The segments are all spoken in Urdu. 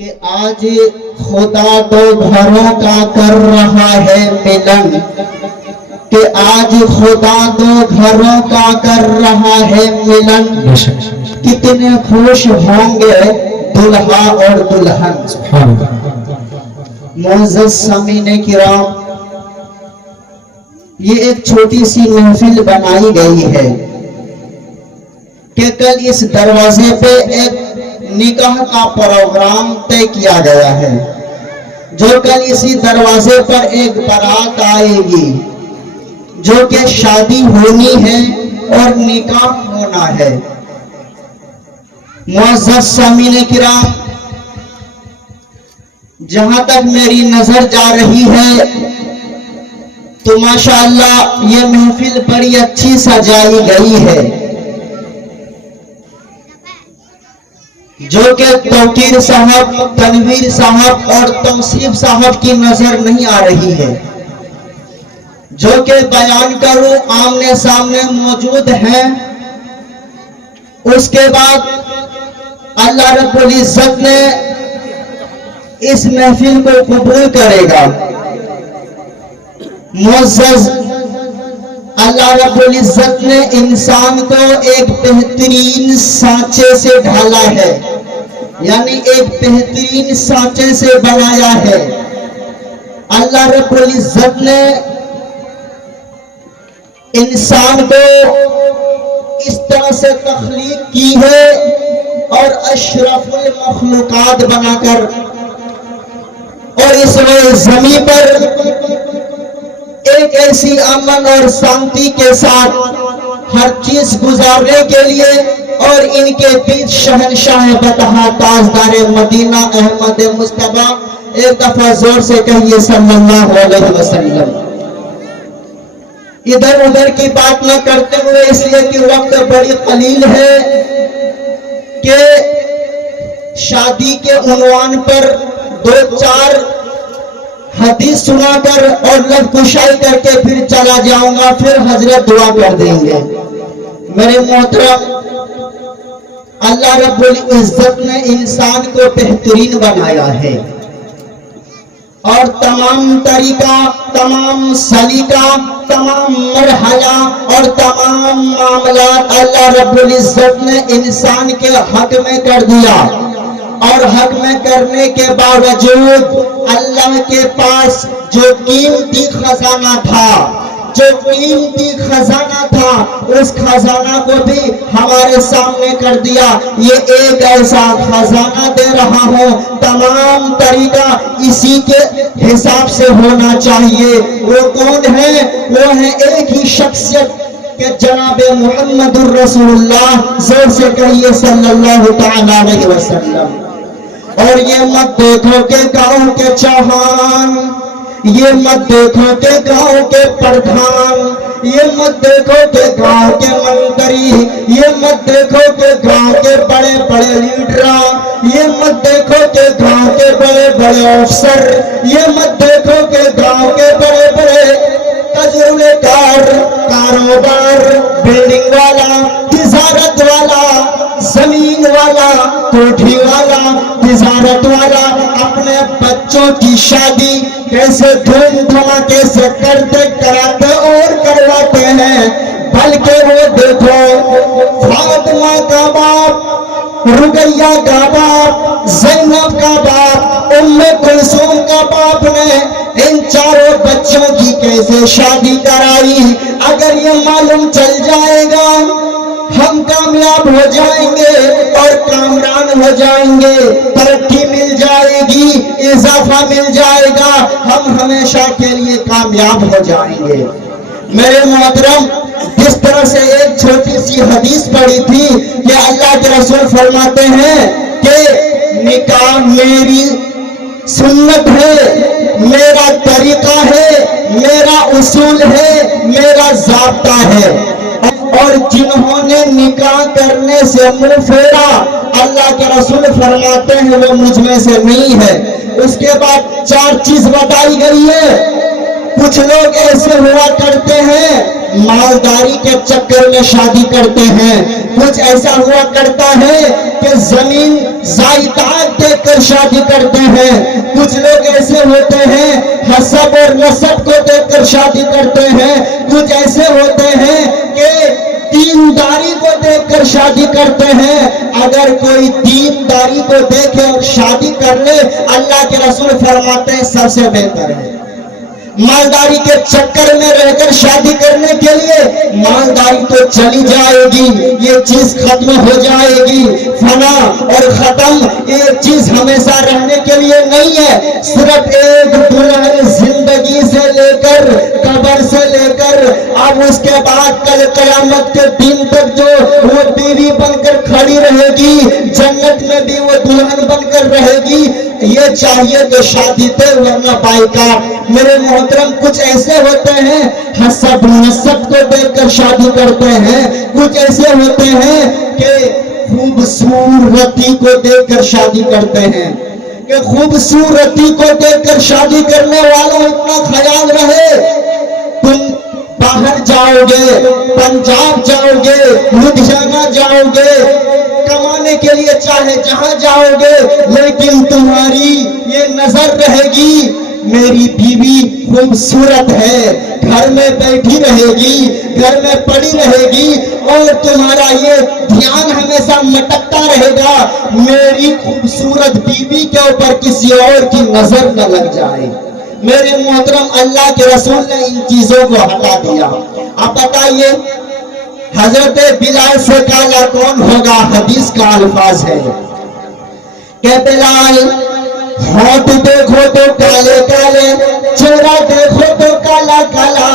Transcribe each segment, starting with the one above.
کہ آج خدا دو گھروں کا کر رہا ہے ملن، کہ آج خدا دو گھروں کا کر رہا ہے ملن، کتنے خوش ہوں گے دلہا اور دلہن۔ معزز سامعین کرام، یہ ایک چھوٹی سی محفل بنائی گئی ہے کہ کل اس دروازے پہ ایک نکاح کا پروگرام طے کیا گیا ہے، جو کل اسی دروازے پر ایک بارات آئے گی جو کہ شادی ہونی ہے اور نکاح ہونا ہے۔ معزز سامعین کرام، جہاں تک میری نظر جا رہی ہے تو ماشاءاللہ یہ محفل بڑی اچھی سجائی گئی ہے، جو کہ توقیر صاحب، تنویر صاحب اور توصیف صاحب کی نظر نہیں آ رہی ہے، جو کہ بیان کروں آمنے سامنے موجود ہیں۔ اس کے بعد اللہ رب العزت نے اس محفل کو قبول کرے گا۔ معزز، اللہ رب العزت نے انسان کو ایک بہترین سانچے سے ڈھالا ہے، یعنی ایک بہترین سانچے سے بنایا ہے۔ اللہ رب العزت نے انسان کو اس طرح سے تخلیق کی ہے اور اشرف المخلوقات بنا کر، اور اس روئے زمین پر ایک ایسی امن اور شانتی کے ساتھ ہر چیز گزارنے کے لیے، اور ان کے بیچ شہنشاہ بطحا تاجدار مدینہ احمد مصطفیٰ، ایک دفعہ زور سے کہیے صلی اللہ علیہ وسلم۔ ادھر ادھر کی بات نہ کرتے ہوئے، اس لیے کہ وقت بڑی قلیل ہے، کہ شادی کے عنوان پر دو چار حدیث سنا کر اور لب کشائی کر کے پھر چلا جاؤں گا، پھر حضرت دعا کر دیں گے۔ میرے محترم، اللہ رب العزت نے انسان کو بہترین بنایا ہے، اور تمام طریقہ، تمام سلیقہ، تمام مرحلہ اور تمام معاملات اللہ رب العزت نے انسان کے حق میں کر دیا، اور حق میں کرنے کے باوجود اللہ کے پاس جو قیمتی خزانہ تھا، جو قیمتی خزانہ تھا، اس خزانہ کو بھی ہمارے سامنے کر دیا۔ یہ ایک ایسا خزانہ دے رہا ہوں، تمام طریقہ اسی کے حساب سے ہونا چاہیے۔ وہ کون ہے؟ وہ ہے ایک ہی شخصیت کہ جناب محمد الرسول اللہ، زور سے کہیے صلی اللہ تعالی علیہ وسلم۔ اور یہ مت دیکھو کہ گاؤں کے چوہان، یہ مت دیکھو کہ گاؤں کے پردھان، یہ مت دیکھو کہ گاؤں کے منتری، یہ مت دیکھو کہ گاؤں کے بڑے بڑے لیڈراں، یہ مت دیکھو کہ گاؤں کے بڑے بڑے افسر، یہ مت دیکھو کہ گاؤں کے بڑے بڑے تجربے کار، کاروبار، بلڈنگ والا، تجارت والا، زمین والا، کوٹھی والا، تجارت والا اپنے بچوں کی شادی کیسے دھوم دھماکے سے کرتے کراتے اور کرواتے ہیں، بلکہ وہ دیکھو فاطمہ کا باپ، رقیہ کا باپ، زینب کا باپ، ام کلثوم کا باپ نے ان چاروں بچوں کی کیسے شادی کرائی۔ اگر یہ معلوم چل جائے گا ہم کامیاب ہو جائیں گے اور کامران ہو جائیں گے، ترقی مل جائے گی، اضافہ مل جائے گا، ہم ہمیشہ کے لیے کامیاب ہو جائیں گے۔ میرے محترم، جس طرح سے ایک چھوٹی سی حدیث پڑھی تھی کہ اللہ کے رسول فرماتے ہیں کہ نکاح میری سنت ہے، میرا طریقہ ہے، میرا اصول ہے، میرا ضابطہ ہے، اور جنہوں نے نکاح کرنے سے منہ پھیرا، اللہ کے رسول فرماتے ہیں وہ مجھ میں سے نہیں ہے۔ اس کے بعد چار چیز بتائی گئی ہے، کچھ لوگ ایسے ہوا کرتے ہیں مالداری کے چکر میں شادی کرتے ہیں، کچھ ایسا ہوا کرتا ہے کہ زمین زائدات دے کر شادی کرتے ہیں، کچھ لوگ ایسے ہوتے ہیں حسب اور نسب کو دیکھ کر شادی کرتے ہیں، کچھ ایسے ہوتے ہیں کہ دینداری کو دیکھ کر شادی کرتے ہیں۔ اگر کوئی دینداری کو دیکھے اور شادی کر لے، اللہ کے رسول فرماتے ہیں سب سے بہتر ہے۔ مالداری کے چکر میں رہ کر شادی کرنے کے لیے مالداری تو چلی جائے گی، یہ چیز ختم ہو جائے گی، فنا اور ختم، ایک چیز ہمیشہ رہنے کے لیے نہیں ہے۔ صرف ایک دلہن زندگی سے لے کر قبر سے لے کر اب اس کے بعد کل قیامت کے دن تک جو وہ بیوی بن کر کھڑی رہے گی، جنت میں بھی وہ دلہن بن کر رہے گی، یہ چاہیے کہ شادی دے ورنہ بائیکاٹ۔ میرے محترم کچھ ایسے ہوتے ہیں حسب نسب کو دیکھ کر شادی کرتے ہیں، کچھ ایسے ہوتے ہیں کہ خوبصورتی کو دیکھ کر شادی کرتے ہیں، کہ خوبصورتی کو دیکھ کر شادی کرنے والوں اتنا خیال رہے، تم باہر جاؤ گے، پنجاب جاؤ گے، لدھیانہ جاؤ گے، کمانے کے لیے چاہے جہاں جاؤ گے، لیکن تمہاری یہ نظر رہے گی میری بیوی خوبصورت ہے، گھر میں بیٹھی رہے گی، گھر میں پڑی رہے گی، اور تمہارا یہ دھیان ہمیشہ مٹکتا رہے گا میری خوبصورت بیوی کے اوپر کسی اور کی نظر نہ لگ جائے۔ میرے محترم اللہ کے رسول نے ان چیزوں کو ہٹا دیا۔ آپ بتائیے حضرت بلال سے کالا کون ہوگا؟ حدیث کا الفاظ ہے کہ بلال ہونٹ دیکھو تو کالے کالے، چہرہ دیکھو تو کالا کالا،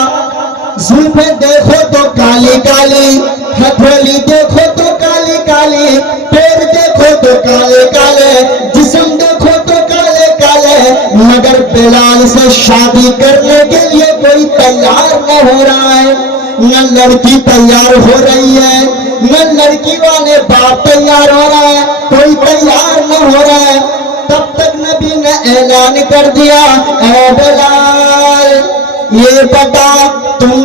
زلفیں دیکھو تو کالی کالی، ہتھیلی دیکھو تو کالی کالی، پیر دیکھو تو کالے کالے، جسم دیکھو تو کالے کالے، مگر بلال سے شادی کرنے کے لیے کوئی تیار نہ ہو رہا ہے، نہ لڑکی تیار ہو رہی ہے، نہ لڑکی والے باپ تیار ہو رہا ہے، کوئی تیار نہ ہو رہا ہے۔ تب تک نبی نے اعلان کر دیا، اے بلال یہ بتا تم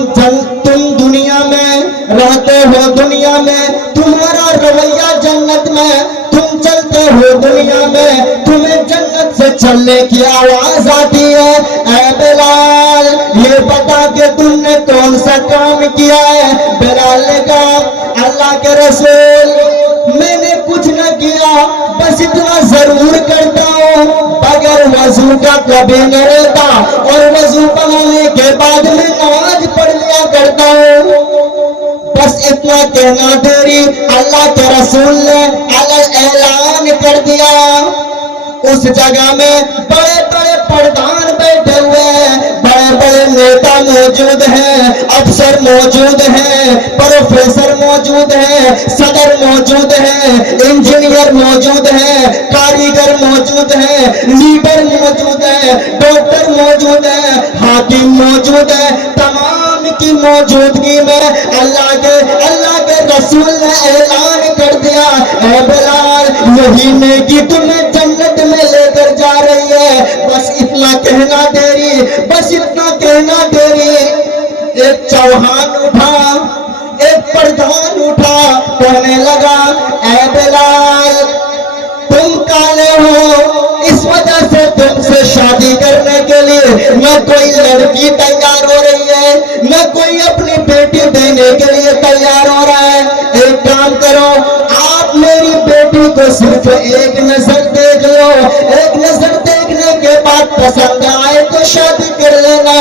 دنیا میں رہتے ہو، دنیا میں تمہارا رویہ جنت میں، تم چلتے ہو دنیا میں، تمہیں جنت سے چلنے کی آواز آتی ہے، اے بلال یہ بتا کہ تم نے کون سا کام کیا ہے؟ بلال نے کہا اللہ کے رسول میں نے کچھ نہ کیا، بس اتنا ضرور کرتا ہوں بغیر وضو کا کبھی نہ رہتا، اور وضو بنانے کے بعد میں نماز پڑھ لیا کرتا ہوں، بس اتنا کہنا دیری۔ اللہ کے رسول نے اعلان کر دیا۔ اس جگہ میں بڑے بڑے پردھان بیٹھے ہوئے ہیں، بڑے بڑے نیتا موجود ہیں، افسر موجود ہیں، پروفیسر موجود ہیں، صدر موجود ہیں، انجینئر موجود ہیں، کاریگر موجود ہیں، لیڈر موجود ہیں، ڈاکٹر موجود ہیں، حاکم موجود ہیں، تمام کی موجودگی میں اللہ کے رسول نے اعلان کر دیا، اے بلال یہی نیکی تمہیں جنت میں لے کر جا رہی ہے، بس اتنا کہنا دیری، بس اتنا کہنا دیری۔ ایک چوہان اٹھا، ایک پردھان اٹھا، کہنے لگا اے بلال تم کالے ہو، اس وجہ سے تم سے شادی کرنے کے لیے نہ کوئی لڑکی تیار ہو رہی ہے، نہ کوئی اپنی بیٹی دینے کے لیے تیار ہو رہا ہے۔ ایک کام کرو، آپ میری بیٹی کو صرف ایک نظر دیکھ لو، ایک نظر دیکھنے کے بعد پسند آئے تو شادی کر لینا۔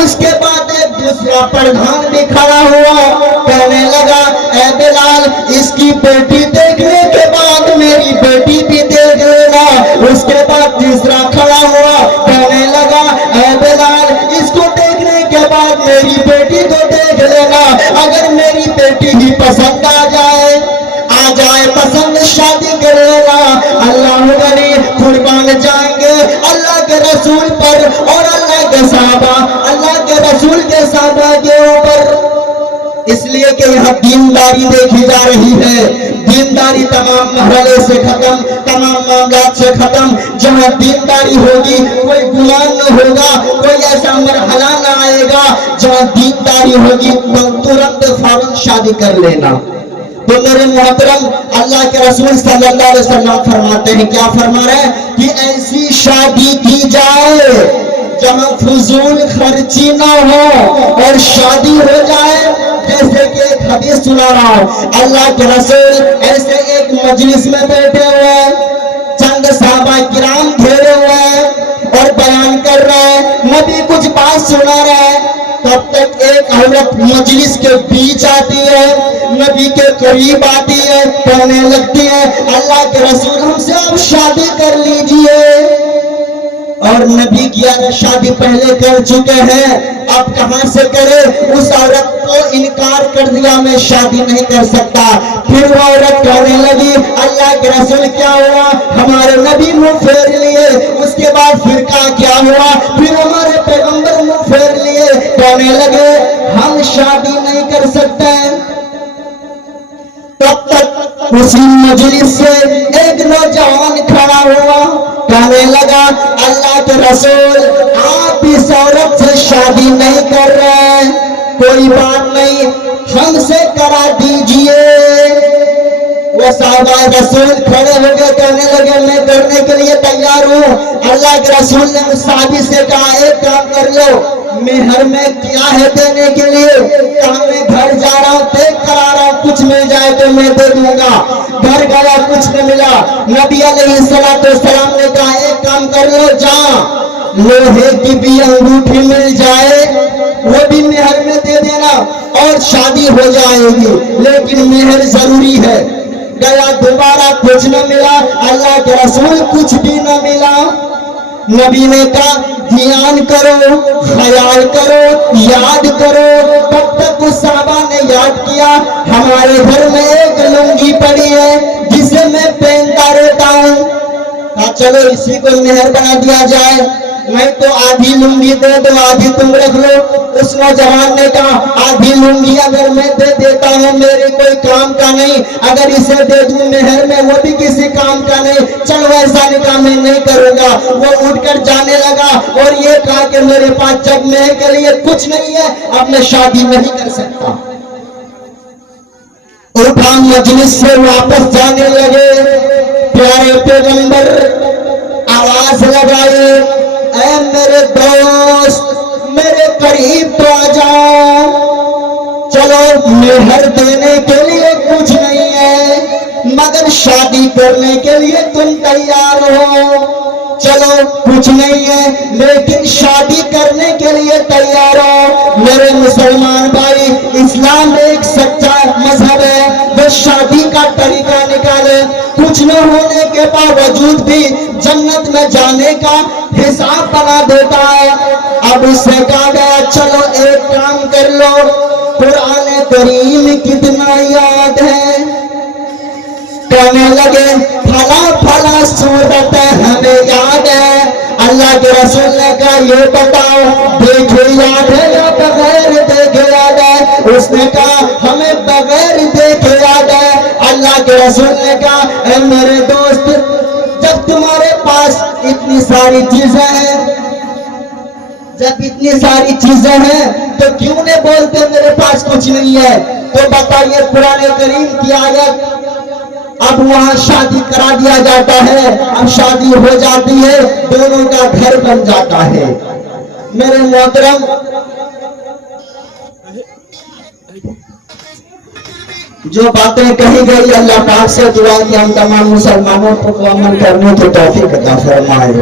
اس کے بعد ایک دوسرا پردھان بھی کھڑا ہوا، کہنے لگا اے بلال اس کی بیٹی دیکھنے کے بعد میری بیٹی بھی دیکھ لینا۔ اس کے بعد تیسرا کھڑا ہوا، کہنے لگا اے بلال اس کو دیکھنے کے بعد میری بیٹی کو دیکھ لینا، اگر میری بیٹی بھی پسند آ جائے پسند شادی کر لینا۔ اللہ غنی قربان جائیں گے اللہ کے رسول پر اور اللہ کے رسول کے صحابہ کے اوپر، اس لیے لیے کہ یہاں دینداری دیکھی جا رہی ہے. دینداری تمام مرحلے سے ختم, تمام معاملات سے ختم. جہاں دینداری ہوگی کوئی گناہ نہ ہوگا, کوئی ایسا مرحلہ نہ آئے گا. جہاں دینداری ہوگی تو ترنت فوراً شادی کر لینا. تو میرے محترم, اللہ کے رسول صلی اللہ علیہ وسلم فرماتے ہیں, کیا فرما رہے ہیں, کہ ایسی شادی کی جائے جہاں فضول خرچی نہ ہو اور شادی ہو جائے. جیسے کہ ایک حدیث سنا رہا ہوں, اللہ کے رسول ایسے ایک مجلس میں بیٹھے ہوئے, چند صحابہ کرام گھیرے ہوئے اور بیان کر رہے ہیں, نبی کچھ بات سنا رہے ہیں. تب تک ایک عورت مجلس کے بیچ آتی ہے, نبی کے قریب آتی ہے, کہنے لگتی ہے, اللہ کے رسول ہم سے اب شادی کر لیجئے. اور نبی کی شادی پہلے کر چکے ہیں, اب کہاں سے کرے. اس عورت کو انکار کر دیا, میں شادی نہیں کر سکتا. پھر وہ عورت کہنے لگی, اللہ کے رسول کیا ہوا, ہمارے نبی منہ پھیر لیے. اس کے بعد پھر کیا ہوا, پھر ہمارے پیغمبر منہ پھیر لیے, کہنے لگے ہم شادی نہیں کر سکتے. تب تک اسی مجلس سے ایک نوجوان کھڑا ہوا, کہنے لگا, اللہ کے رسول آپ اس عورت سے شادی نہیں کر رہے, کوئی بات نہیں, ہم سے کرا دیجئے. وہ صحابہ رسول کھڑے ہو گئے, کہنے لگے میں کرنے کے لیے تیار ہوں. اللہ کے رسول نے اس صحابی سے کہا, ایک کام کر لو, مہر میں کیا ہے دینے کے لیے. کہا میں گھر جا رہا ہوں, دیکھ کر آ رہا ہوں, کچھ مل جائے تو میں دے دوں گا. گھر گیا, کچھ نہیں ملا. نبی علیہ السلام نے کہا, ایک کام کر لو, جا لوہے کی بھی انگوٹھی مل جائے وہ بھی مہر میں دے دینا اور شادی ہو جائے گی, لیکن مہر ضروری ہے. گیا, دوبارہ کچھ نہ ملا. اللہ کے رسول کچھ بھی نہ ملا. نبی نے کہا دھیان کرو, خیال کرو, یاد کرو. تب تک اس صحابہ نے یاد کیا, ہمارے گھر میں ایک لنگی پڑی ہے جسے میں پہنتا رہتا ہوں, چلو اسی کو مہر بنا دیا جائے. میں تو آدھی لنگی دے دو, آدھی تم رکھ لو. اس نوجوان نے کہا, آدھی لنگی اگر میں دے دیتا ہوں میرے کوئی کام کا نہیں, اگر اسے دے دوں مہر میں وہ بھی کسی کام کا نہیں, چلو ایسا نکاح میں نہیں کروں گا. وہ اٹھ کر جانے لگا اور یہ کہا کہ میرے پاس جب مہر کے لیے کچھ نہیں ہے, اب میں شادی نہیں کر سکتا. اٹھا, مجلس سے واپس جانے لگے. پیارے پیغمبر آواز لگائی, اے میرے دوست, میرے قریب تو آ جاؤ. چلو مہر دینے کے لیے کچھ نہیں ہے, مگر شادی کرنے کے لیے تم تیار ہو. چلو کچھ نہیں ہے لیکن شادی کرنے کے لیے تیار ہو. میرے مسلمان بھائی, اسلام ایک سچا مذہب ہے جو شادی کا طریقہ نکالے. کچھ نہ ہونے کے باوجود بھی جنت میں جانے کا حساب بنا دیتا ہے. اب اس سے کہا گیا, چلو ایک کام کر لو, قرآن کریم کتنا یاد ہے. کہنے لگے پھلا پھلا صورت ہمیں یاد ہے. اللہ کے رسول نے کہا, یہ بتاؤ دیکھے یاد ہے یا بغیر دیکھے یاد ہے. اس نے کہا ہمیں بغیر دیکھے یاد ہے. اللہ کے رسول نے کہا, اے میرے دوست, جب تمہارے پاس اتنی ساری چیزیں ہیں, جب اتنی ساری چیزیں ہیں تو کیوں نہیں بولتے میرے پاس کچھ نہیں ہے. تو بتائیے, قرآن کریم کی آیت, اب وہاں شادی کرا دیا جاتا ہے, اب شادی ہو جاتی ہے, دونوں کا گھر بن جاتا ہے. میرے محترم, جو باتیں کہی گئی اللہ پاک سے دعا کہ ہم تمام مسلمانوں کو عمل کرنے کی توفیق عطا فرمائے.